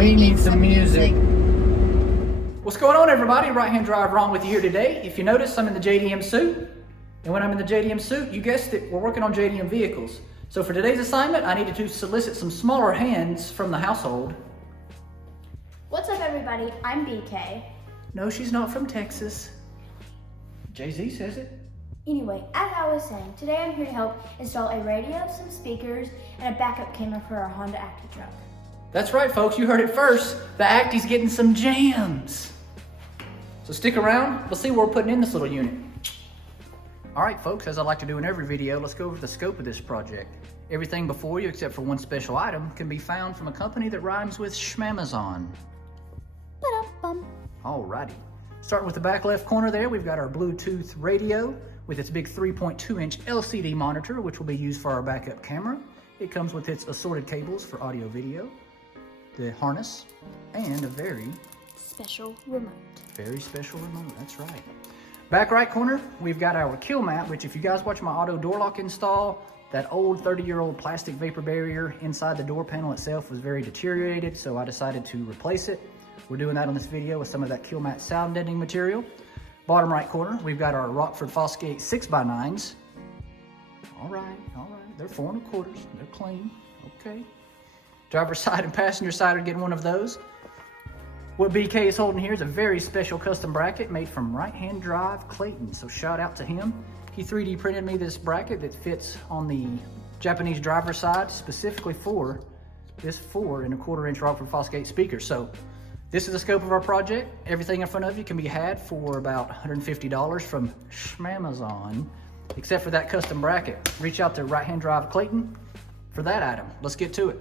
We need some music. What's going on, everybody? Right Hand Drive Wrong with you here today. If you notice, I'm in the JDM suit. And when I'm in the JDM suit, you guessed it, we're working on JDM vehicles. So for today's assignment, I needed to solicit some smaller hands from the household. What's up, everybody? I'm BK. No, she's not from Texas. Jay-Z says it. Anyway, as I was saying, today I'm here to help install a radio, some speakers, and a backup camera for our Honda Acty truck. That's right, folks. You heard it first. The Acty's getting some jams. So stick around. We'll see what we're putting in this little unit. All right, folks, as I like to do in every video, let's go over the scope of this project. Everything before you, except for one special item, can be found from a company that rhymes with Schmamazon. All righty. Starting with the back left corner there, we've got our Bluetooth radio with its big 3.2-inch LCD monitor, which will be used for our backup camera. It comes with its assorted cables for audio video, the harness, and a very special remote. Very special remote, that's right. Back right corner, we've got our kill mat, which if you guys watch my auto door lock install, that old 30-year-old plastic vapor barrier inside the door panel itself was very deteriorated, so I decided to replace it. We're doing that on this video with some of that kill mat sound deadening material. Bottom right corner, we've got our Rockford Fosgate 6x9s. All right, they're 4 1/4, they're clean, okay. Driver's side and passenger side are getting one of those. What BK is holding here is a very special custom bracket made from Right Hand Drive Clayton, so shout out to him. He 3D printed me this bracket that fits on the Japanese driver's side specifically for this 4 1/4-inch Rockford Fosgate speaker. So this is the scope of our project. Everything in front of you can be had for about $150 from Schmamazon, except for that custom bracket. Reach out to Right Hand Drive Clayton for that item. Let's get to it.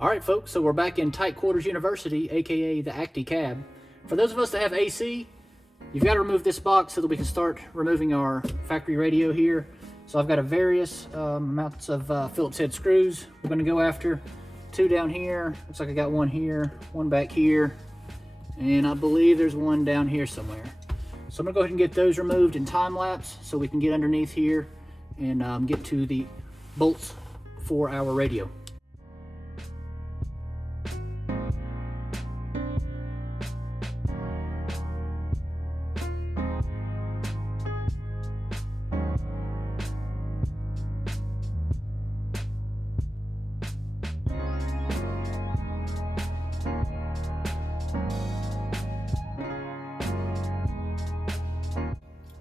All right, folks, so we're back in Tight Quarters University, aka the Acty cab. For those of us that have AC, you've got to remove this box so that we can start removing our factory radio here. So I've got a various amounts of Phillips head screws. We're going to go after 2 down here. Looks like I got 1 here, 1 back here, and I believe there's 1 down here somewhere. So I'm going to go ahead and get those removed in time lapse so we can get underneath here and get to the bolts for our radio.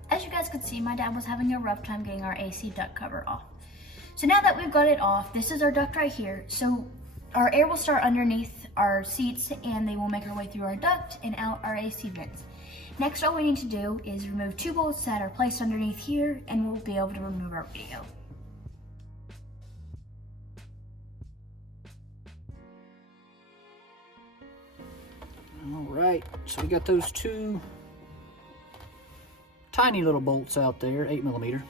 As you guys could see, my dad was having a rough time getting our AC duct cover off. So now that we've got it off, this is our duct right here. So our air will start underneath our seats and they will make our way through our duct and out our AC vents. Next, all we need to do is remove 2 bolts that are placed underneath here and we'll be able to remove our radio. All right, so we got those 2 tiny little bolts out there, 8mm. Should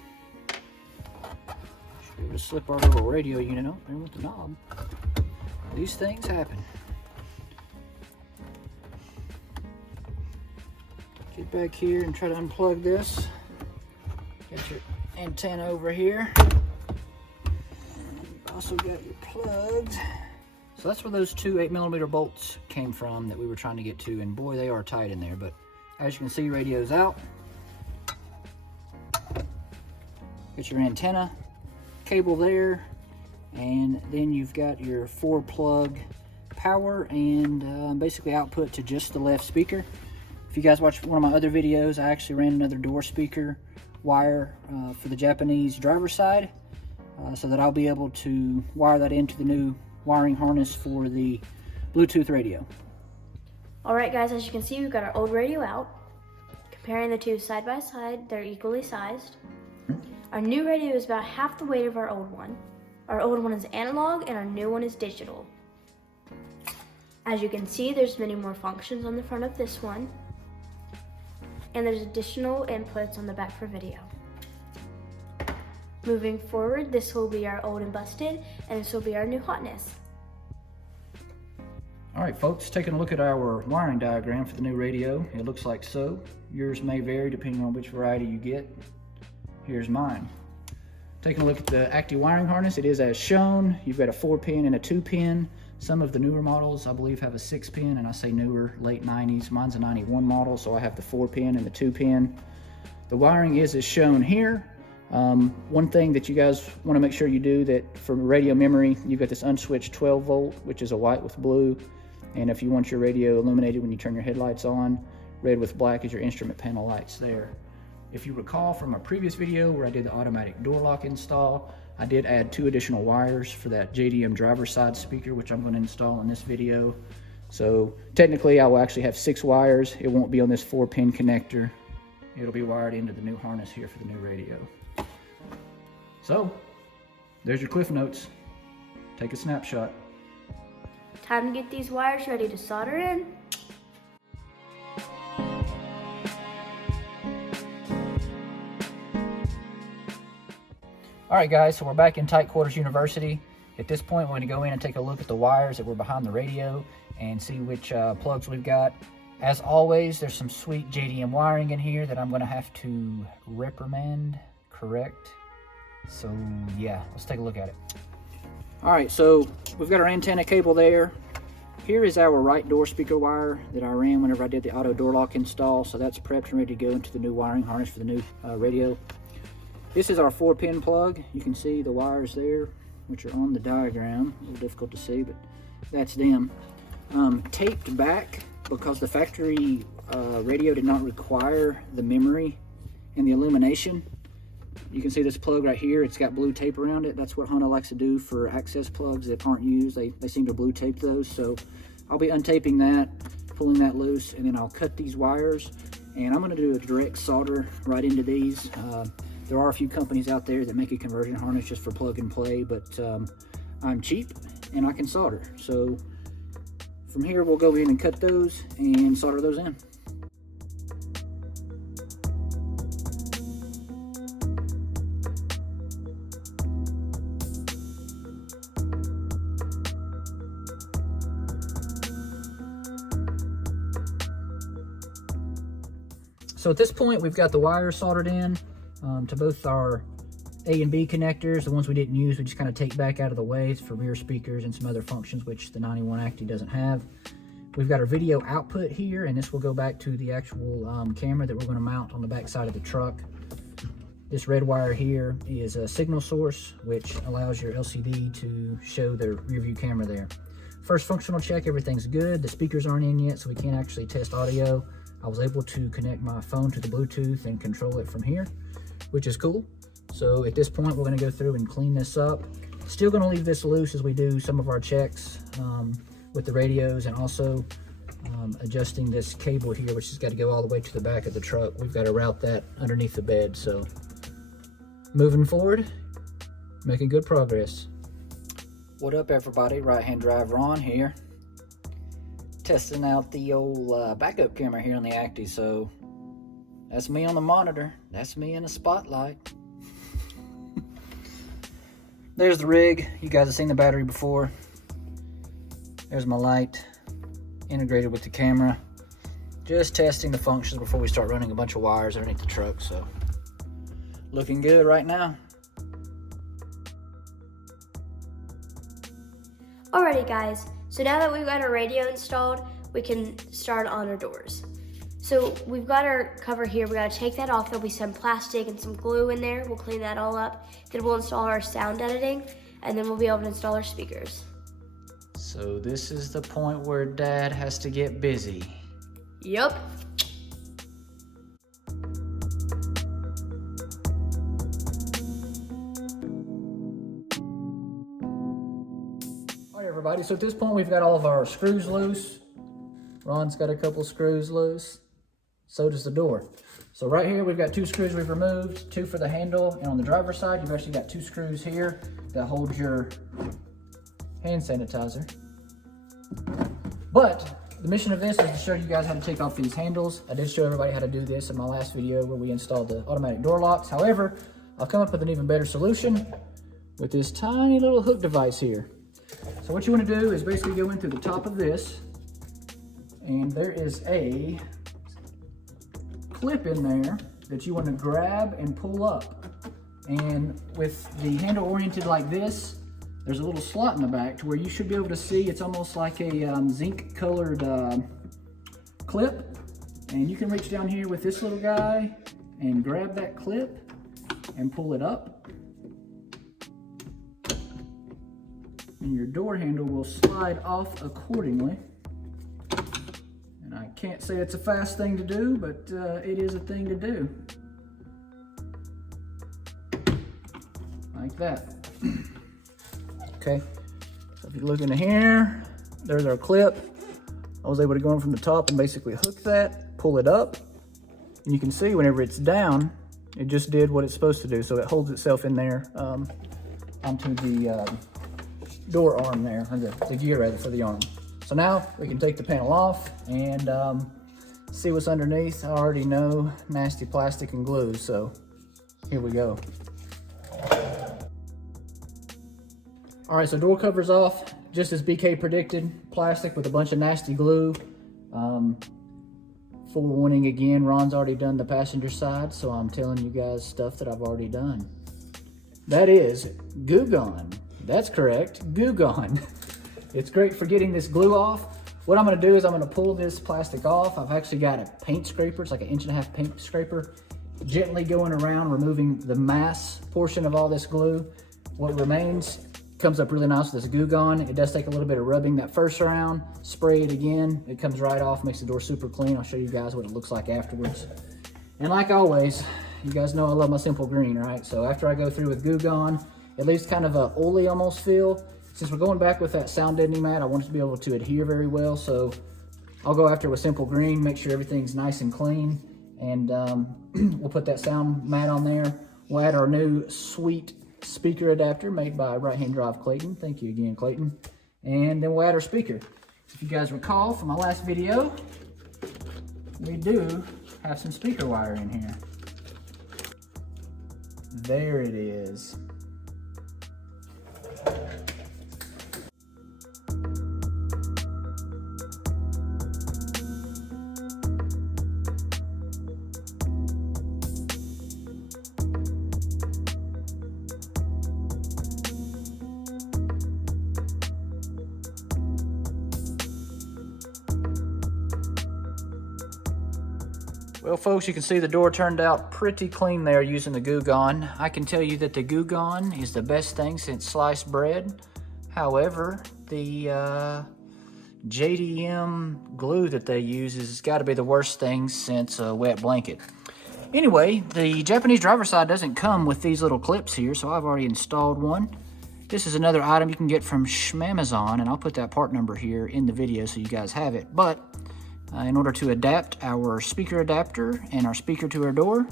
be able to slip our little radio unit up there with the knob. These things happen. Get back here and try to unplug this. Got your antenna over here. You've also got your plugs. So that's where those 2 8mm bolts came from that we were trying to get to, and boy, they are tight in there. But as you can see, radio's out. Get your antenna cable there, and then you've got your 4-plug power and basically output to just the left speaker. If you guys watched one of my other videos, I actually ran another door speaker wire for the Japanese driver's side so that I'll be able to wire that into the new wiring harness for the Bluetooth radio. Alright guys, as you can see, we've got our old radio out. Comparing the 2 side by side, they're equally sized. Our new radio is about half the weight of our old one. Our old one is analog and our new one is digital. As you can see, there's many more functions on the front of this one. And there's additional inputs on the back for video. Moving forward, this will be our old and busted, and this will be our new hotness. All right, folks, taking a look at our wiring diagram for the new radio. It looks like so. Yours may vary depending on which variety you get. Here's mine. Taking a look at the Acty wiring harness, it is as shown. You've got a 4-pin and a 2-pin. Some of the newer models, I believe, have a 6-pin, and I say newer, late 90s. Mine's a 91 model, so I have the 4-pin and the 2-pin. The wiring is as shown here. One thing that you guys want to make sure you do, that for radio memory, you've got this unswitched 12 volt, which is a white with blue. And if you want your radio illuminated when you turn your headlights on, red with black is your instrument panel lights there. If you recall from a previous video where I did the automatic door lock install, I did add 2 additional wires for that JDM driver's side speaker, which I'm going to install in this video. So technically I will actually have 6 wires. It won't be on this 4-pin connector. It'll be wired into the new harness here for the new radio. So there's your Cliff Notes. Take a snapshot. Time to get these wires ready to solder in. All right, guys, so we're back in Tight Quarters University. At this point, we're going to go in and take a look at the wires that were behind the radio and see which plugs we've got. As always, there's some sweet JDM wiring in here that I'm going to have to correct. So yeah, let's take a look at it. All right, so we've got our antenna cable there. Here is our right door speaker wire that I ran whenever I did the auto door lock install. So that's prepped and ready to go into the new wiring harness for the new radio. This is our 4-pin plug. You can see the wires there, which are on the diagram. A little difficult to see, but that's them. Taped back because the factory radio did not require the memory and the illumination. You can see this plug right here. It's got blue tape around it. That's what Honda likes to do for access plugs that aren't used. They seem to blue tape those. So I'll be untaping that, pulling that loose, and then I'll cut these wires. And I'm going to do a direct solder right into these. There are a few companies out there that make a conversion harness just for plug and play, but I'm cheap and I can solder. So from here, we'll go in and cut those and solder those in. So at this point, we've got the wires soldered in to both our A and B connectors. The ones we didn't use, we just kind of take back out of the way. It's for rear speakers and some other functions, which the 91 Acty doesn't have. We've got our video output here, and this will go back to the actual camera that we're going to mount on the back side of the truck. This red wire here is a signal source, which allows your LCD to show the rear view camera there. First functional check, everything's good. The speakers aren't in yet, so we can't actually test audio. I was able to connect my phone to the Bluetooth and control it from here, which is cool. So at this point, we're going to go through and clean this up. Still going to leave this loose as we do some of our checks with the radios, and also adjusting this cable here, which has got to go all the way to the back of the truck. We've got to route that underneath the bed. So moving forward, making good progress. What up, everybody? Right-hand drive Ron here. Testing out the old backup camera here on the Acty. So that's me on the monitor. That's me in the spotlight. There's the rig. You guys have seen the battery before. There's my light integrated with the camera. Just testing the functions before we start running a bunch of wires underneath the truck. So looking good right now. Alrighty guys, so now that we've got our radio installed, we can start on our doors. So we've got our cover here. We gotta take that off. There'll be some plastic and some glue in there. We'll clean that all up. Then we'll install our sound editing, and then we'll be able to install our speakers. So this is the point where Dad has to get busy. Yup. All right, everybody, so at this point we've got all of our screws loose. Ron's got a couple screws loose. So does the door. So right here we've got 2 screws we've removed, 2 for the handle, and on the driver's side you've actually got 2 screws here that hold your hand sanitizer. But the mission of this is to show you guys how to take off these handles. I did show everybody how to do this in my last video where we installed the automatic door locks. However, I've come up with an even better solution with this tiny little hook device here. So what you want to do is basically go in through the top of this, and there is a clip in there that you want to grab and pull up. And with the handle oriented like this, there's a little slot in the back to where you should be able to see. It's almost like a zinc colored clip. And you can reach down here with this little guy and grab that clip and pull it up. And your door handle will slide off accordingly. And I can't say it's a fast thing to do, but it is a thing to do. Like that. Okay, so if you look into here, there's our clip. I was able to go in from the top and basically hook that, pull it up, and you can see whenever it's down, it just did what it's supposed to do. So it holds itself in there onto the door arm there, or the gear rather, for the arm. So now we can take the panel off and see what's underneath. I already know nasty plastic and glue, so here we go. All right, so door cover's off, just as BK predicted, plastic with a bunch of nasty glue. Forewarning again, Ron's already done the passenger side, so I'm telling you guys stuff that I've already done. That is Goo Gone. That's correct, Goo Gone. It's great for getting this glue off. What I'm gonna do is I'm gonna pull this plastic off. I've actually got a paint scraper. It's like an 1.5 inch paint scraper, gently going around, removing the mass portion of all this glue. What remains comes up really nice with this Goo Gone. It does take a little bit of rubbing that first round, spray it again. It comes right off, makes the door super clean. I'll show you guys what it looks like afterwards. And like always, you guys know I love my simple green, right? So after I go through with Goo Gone, it leaves kind of a oily almost feel. Since we're going back with that sound deadening mat, I want it to be able to adhere very well. So I'll go after with simple green, make sure everything's nice and clean. And we'll put that sound mat on there. We'll add our new sweet speaker adapter made by Right Hand Drive Clayton. Thank you again, Clayton. And then we'll add our speaker. If you guys recall from my last video, we do have some speaker wire in here. There it is. Well, folks, you can see the door turned out pretty clean there using the Goo Gone. I can tell you that the Goo Gone is the best thing since sliced bread. However, the JDM glue that they use has got to be the worst thing since a wet blanket. Anyway, the Japanese driver's side doesn't come with these little clips here, so I've already installed one. This is another item you can get from Schmamazon, and I'll put that part number here in the video so you guys have it. But in order to adapt our speaker adapter and our speaker to our door,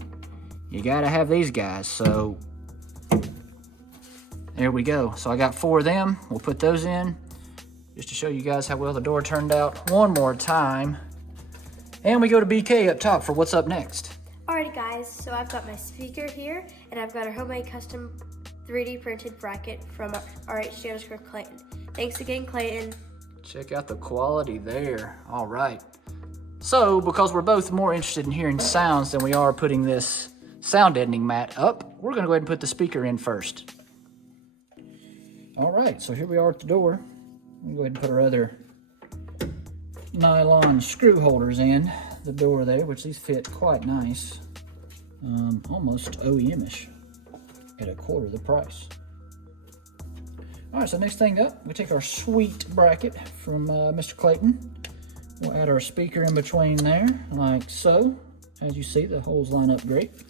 you gotta have these guys. So there we go. So I got 4 of them. We'll put those in just to show you guys how well the door turned out one more time. And we go to BK up top for what's up next. Alrighty guys, so I've got my speaker here and I've got a homemade custom 3D printed bracket from RH_Clayton. Thanks again, Clayton. Check out the quality there. All right. So, because we're both more interested in hearing sounds than we are putting this sound deadening mat up, we're gonna go ahead and put the speaker in first. All right, so here we are at the door. We'll go ahead and put our other nylon screw holders in the door there, which these fit quite nice. Almost OEM-ish at $1/4 the price. All right, so next thing up, we take our sweet bracket from Mr. Clayton. We'll add our speaker in between there, like so. As you see, the holes line up great.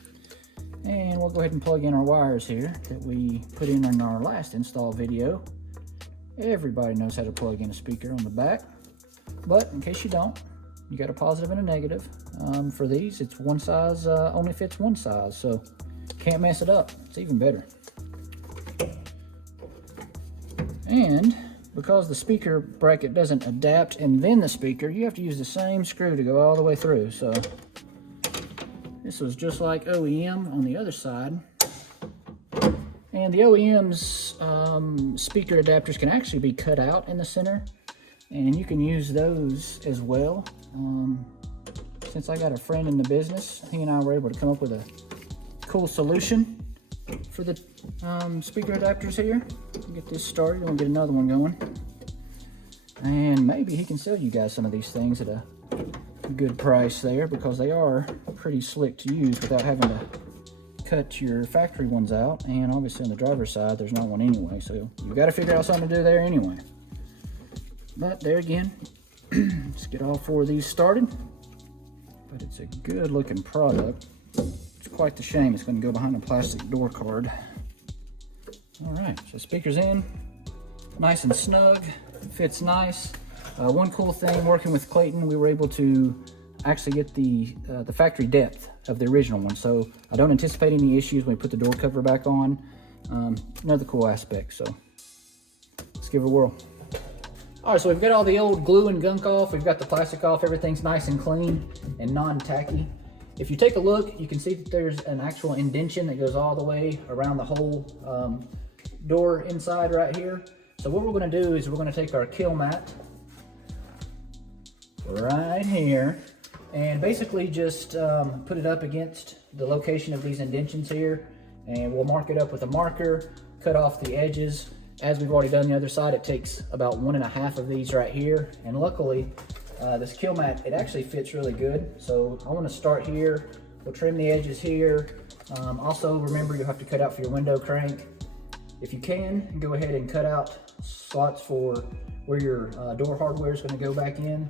And we'll go ahead and plug in our wires here that we put in our last install video. Everybody knows how to plug in a speaker on the back. But in case you don't, you got a positive and a negative. For these, it's one size, only fits one size, so can't mess it up. It's even better. And because the speaker bracket doesn't adapt and then the speaker, you have to use the same screw to go all the way through. So this was just like OEM on the other side. And the OEM's speaker adapters can actually be cut out in the center, and you can use those as well. Since I got a friend in the business, he and I were able to come up with a cool solution. for the speaker adapters here. Get this started, and we'll get another one going. And maybe he can sell you guys some of these things at a good price there, because they are pretty slick to use without having to cut your factory ones out. And obviously on the driver's side, there's not one anyway, so you've got to figure out something to do there anyway. But there again, let's get all 4 of these started. But it's a good looking product. It's quite the shame it's going to go behind a plastic door card. All right, so speaker's in, nice and snug, fits nice. One cool thing, working with Clayton, we were able to actually get the factory depth of the original one, so I don't anticipate any issues when we put the door cover back on. Another cool aspect, so let's give it a whirl. All right, so we've got all the old glue and gunk off, we've got the plastic off, everything's nice and clean and non-tacky. If you take a look, you can see that there's an actual indentation that goes all the way around the whole door inside right here. So what we're gonna do is we're gonna take our kill mat right here and basically just put it up against the location of these indentions here, and we'll mark it up with a marker, cut off the edges. As we've already done the other side, it takes about 1.5 of these right here, and luckily this kill mat, it actually fits really good. So I want to start here. We'll trim the edges here. Also remember, you'll have to cut out for your window crank. If you can, go ahead and cut out slots for where your door hardware is going to go back in.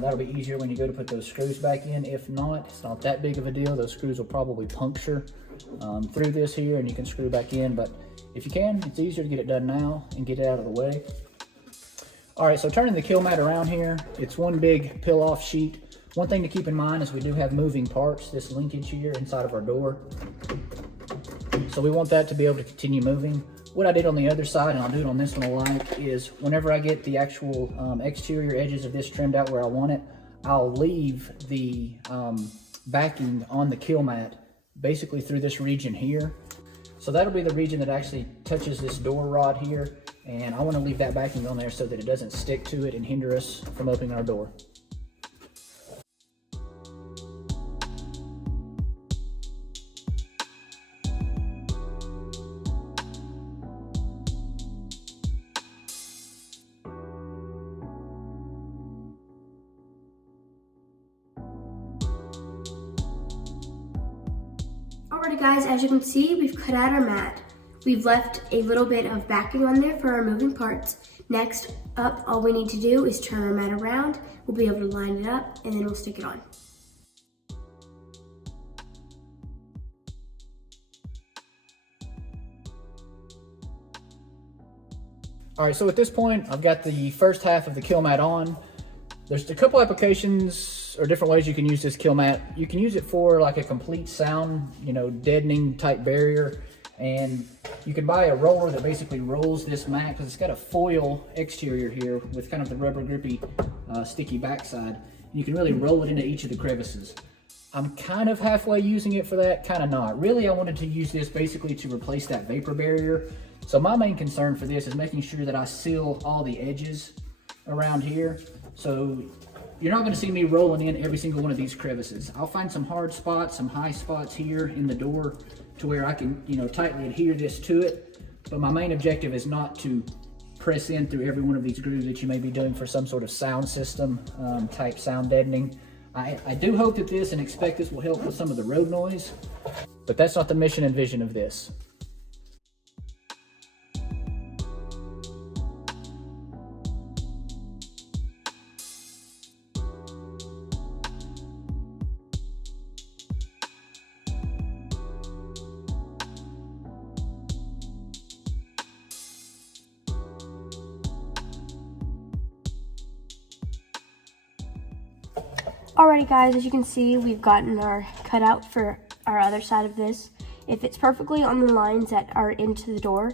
That'll be easier when you go to put those screws back in. If not, it's not that big of a deal. Those screws will probably puncture through this here, and you can screw back in. But if you can, it's easier to get it done now and get it out of the way. All right, so turning the kill mat around here, it's one big peel off sheet. One thing to keep in mind is we do have moving parts, this linkage here inside of our door. So we want that to be able to continue moving. What I did on the other side, and I'll do it on this one alike, is whenever I get the actual exterior edges of this trimmed out where I want it, I'll leave the backing on the kill mat basically through this region here. So that'll be the region that actually touches this door rod here, and I want to leave that backing on there so that it doesn't stick to it and hinder us from opening our door. Alrighty guys, as you can see, we've cut out our mat. We've left a little bit of backing on there for our moving parts. Next up, all we need to do is turn our mat around. We'll be able to line it up, and then we'll stick it on. All right, so at this point, I've got the first half of the kill mat on. There's a couple applications or different ways you can use this kill mat. You can use it for like a complete sound, deadening type barrier. And you can buy a roller that basically rolls this mat, because it's got a foil exterior here with kind of the rubber grippy sticky backside. And you can really roll it into each of the crevices. I'm kind of halfway using it for that, kind of not. Really, I wanted to use this basically to replace that vapor barrier. So my main concern for this is making sure that I seal all the edges around here. So you're not going to see me rolling in every single one of these crevices. I'll find some hard spots, some high spots here in the door to where I can, tightly adhere this to it. But my main objective is not to press in through every one of these grooves that you may be doing for some sort of sound system type sound deadening. I do hope that this and expect this will help with some of the road noise, but that's not the mission and vision of this. Alrighty guys, as you can see, we've gotten our cutout for our other side of this. It fits perfectly on the lines that are into the door.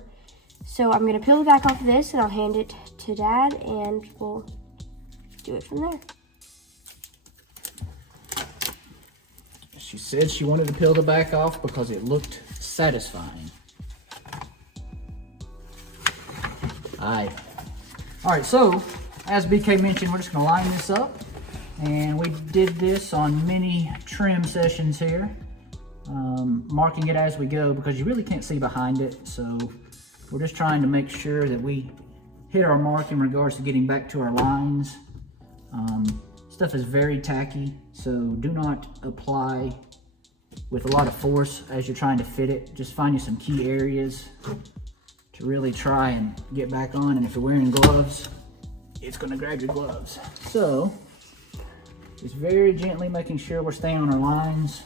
So I'm going to peel the back off of this, and I'll hand it to Dad, and we'll do it from there. She said she wanted to peel the back off because it looked satisfying. Alright, so as BK mentioned, we're just going to line this up. And we did this on many trim sessions here. marking it as we go because you really can't see behind it. So we're just trying to make sure that we hit our mark in regards to getting back to our lines. Stuff is very tacky, so do not apply with a lot of force as you're trying to fit it. Just find you some key areas to really try and get back on, and if you're wearing gloves, it's going to grab your gloves. So just very gently making sure we're staying on our lines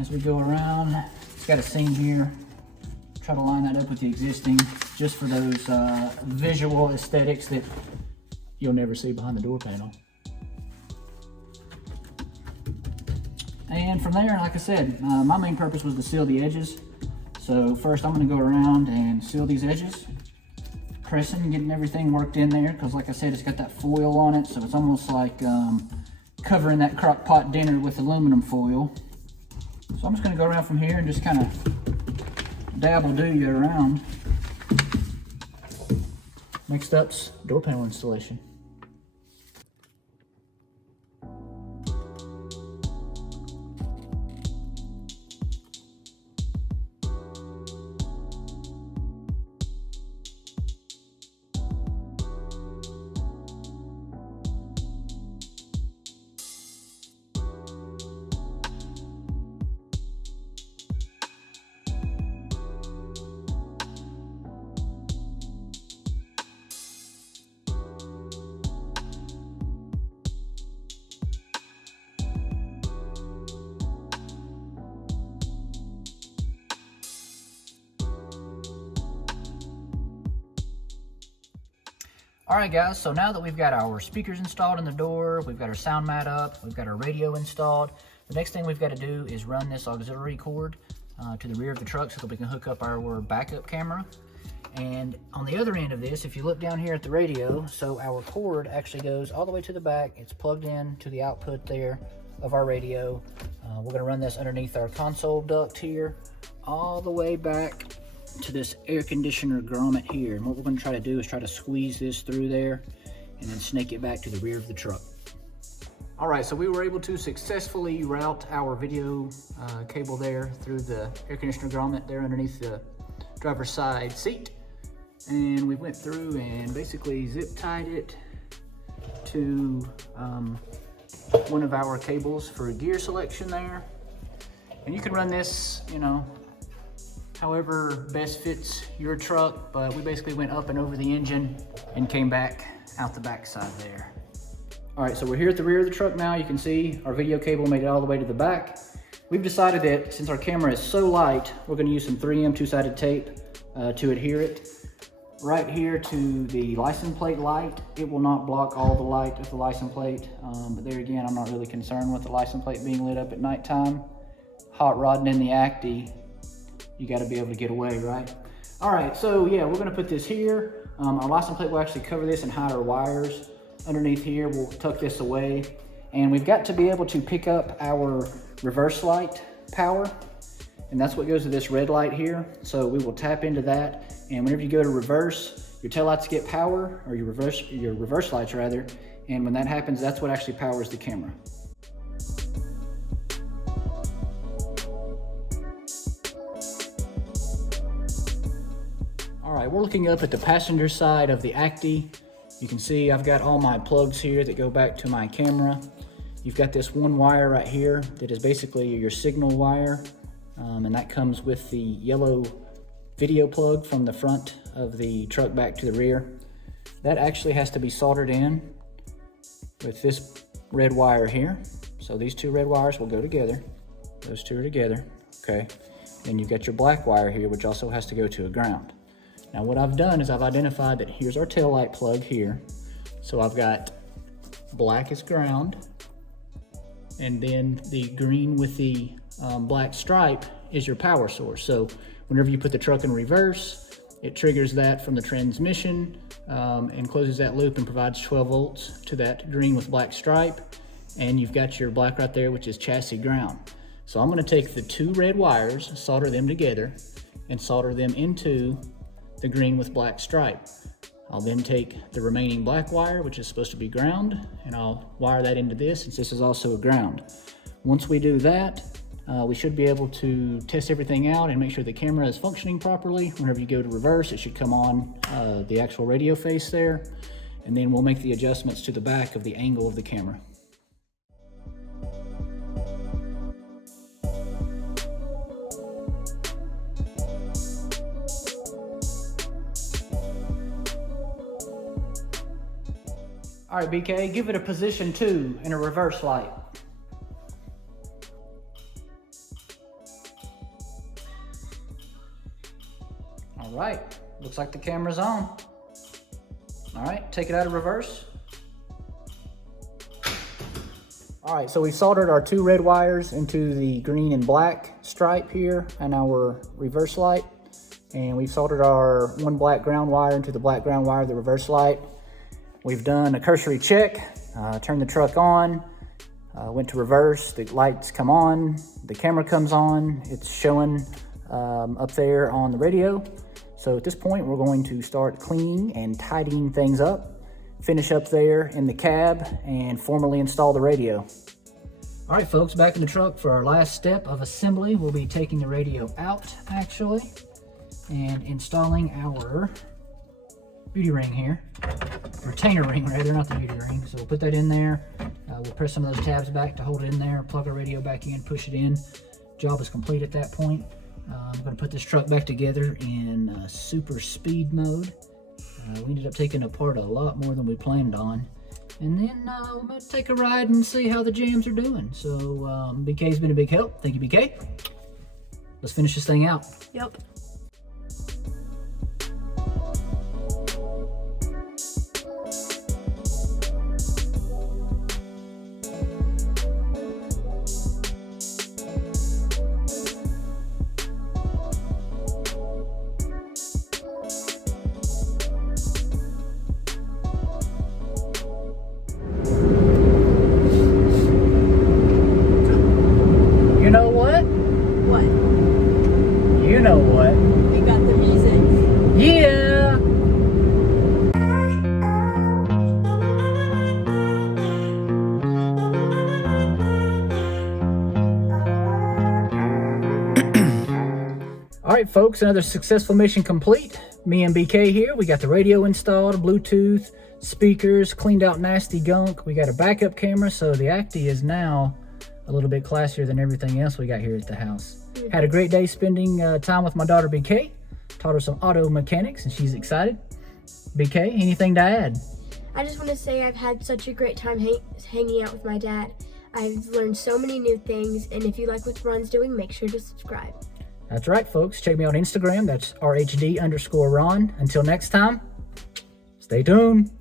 as we go around. It's got a seam here. Try to line that up with the existing, just for those visual aesthetics that you'll never see behind the door panel. And from there, like I said, my main purpose was to seal the edges. So first I'm going to go around and seal these edges, pressing and getting everything worked in there, because like I said, it's got that foil on it, so it's almost like covering that crock pot dinner with aluminum foil. So I'm just going to go around from here and just kind of dabble-do you around. Next up's door panel installation. Alright guys, so now that we've got our speakers installed in the door, we've got our sound mat up, we've got our radio installed, the next thing we've got to do is run this auxiliary cord to the rear of the truck so that we can hook up our backup camera. And on the other end of this, if you look down here at the radio, so our cord actually goes all the way to the back. It's plugged in to the output there of our radio. We're going to run this underneath our console duct here, all the way back to this air conditioner grommet here. And what we're going to try to do is try to squeeze this through there and then snake it back to the rear of the truck. All right, so we were able to successfully route our video cable there through the air conditioner grommet there underneath the driver's side seat. And we went through and basically zip tied it to one of our cables for gear selection there. And you can run this, you know, however best fits your truck, but we basically went up and over the engine and came back out the back side there. All right, so we're here at the rear of the truck now. You can see our video cable made it all the way to the back. We've decided that since our camera is so light, we're gonna use some 3M two-sided tape to adhere it right here to the license plate light. It will not block all the light of the license plate, but there again, I'm not really concerned with the license plate being lit up at nighttime. Hot rodding in the Acty, you got to be able to get away, right? All right, so yeah, we're gonna put this here. Our license plate will actually cover this and hide our wires underneath here. We'll tuck this away, and we've got to be able to pick up our reverse light power, and that's what goes to this red light here. So we will tap into that, and whenever you go to reverse, your tail lights get power, or your reverse lights rather, and when that happens, that's what actually powers the camera. All right, we're looking up at the passenger side of the Acty. You can see I've got all my plugs here that go back to my camera. You've got this one wire right here that is basically your signal wire, and that comes with the yellow video plug from the front of the truck back to the rear. That actually has to be soldered in with this red wire here. So these two red wires will go together. Those two are together, okay? And you've got your black wire here, which also has to go to a ground. Now what I've done is I've identified that here's our tail light plug here. So I've got black as ground, and then the green with the black stripe is your power source. So whenever you put the truck in reverse, it triggers that from the transmission and closes that loop and provides 12 volts to that green with black stripe. And you've got your black right there, which is chassis ground. So I'm gonna take the two red wires, solder them together, and solder them into the green with black stripe. I'll then take the remaining black wire, which is supposed to be ground, and I'll wire that into this, since this is also a ground. Once we do that, we should be able to test everything out and make sure the camera is functioning properly. Whenever you go to reverse, it should come on the actual radio face there. And then we'll make the adjustments to the back of the angle of the camera. All right, BK, give it a position 2 and a reverse light. All right, looks like the camera's on. All right, take it out of reverse. All right, so we soldered our 2 red wires into the green and black stripe here and our reverse light. And we've soldered our 1 black ground wire into the black ground wire of the reverse light. We've done a cursory check, turned the truck on, went to reverse, the lights come on, the camera comes on, it's showing up there on the radio. So at this point, we're going to start cleaning and tidying things up, finish up there in the cab, and formally install the radio. All right, folks, back in the truck for our last step of assembly. We'll be taking the radio out, actually, and installing our beauty ring here. Retainer ring, rather, not the beauty ring. So we'll put that in there. We'll press some of those tabs back to hold it in there, plug our radio back in, push it in. Job is complete at that point. I'm going to put this truck back together in super speed mode. We ended up taking apart a lot more than we planned on. And then we're going to take a ride and see how the jams are doing. So BK's been a big help. Thank you, BK. Let's finish this thing out. Yep. You know what? What? You know what? We got the music. Yeah! All right, folks, another successful mission complete. Me and BK here. We got the radio installed, Bluetooth, speakers, cleaned out nasty gunk. We got a backup camera, so the Acty is now a little bit classier than everything else we got here at the house. Had a great day spending time with my daughter BK. Taught her some auto mechanics and she's excited. BK, anything to add? I just want to say I've had such a great time hanging out with my dad. I've learned so many new things, and if you like what Ron's doing, make sure to subscribe. That's right, folks. Check me out on Instagram. That's RHD_Ron. Until next time, stay tuned.